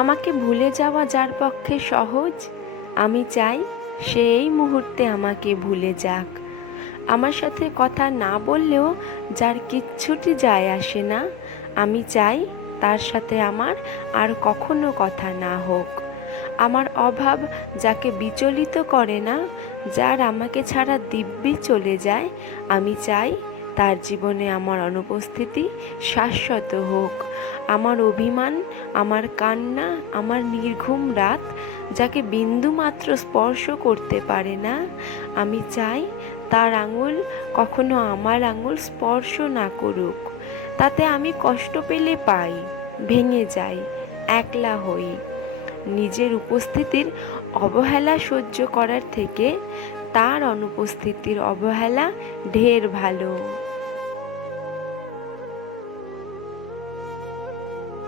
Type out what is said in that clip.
আমাকে ভুলে যাওয়া যার পক্ষে সহজ, আমি চাই সে এই মুহূর্তে আমাকে ভুলে যাক। আমার সাথে কথা না বললেও যার কিচ্ছুটি যায় আসে না, আমি চাই তার সাথে আমার আর কখনো কথা না হোক। আমার অভাব যাকে বিচলিত করে না, যার আমাকে ছাড়া দিব্যি চলে যায়, আমি চাই তার জীবনে আমার অনুপস্থিতি শাশ্বত হোক। আমার অভিমান, আমার কান্না, আমার নির্ঘুম রাত যাকে বিন্দুমাত্র স্পর্শ করতে পারে না, আমি চাই তার আঙুল কখনো আমার আঙুল স্পর্শ না করুক। তাতে আমি কষ্ট পেলে পাই, ভেঙে যাই, একলা হই। নিজের উপস্থিতির অবহেলা সহ্য করার থেকে তার অনুপস্থিতির অবহেলা ঢের ভালো।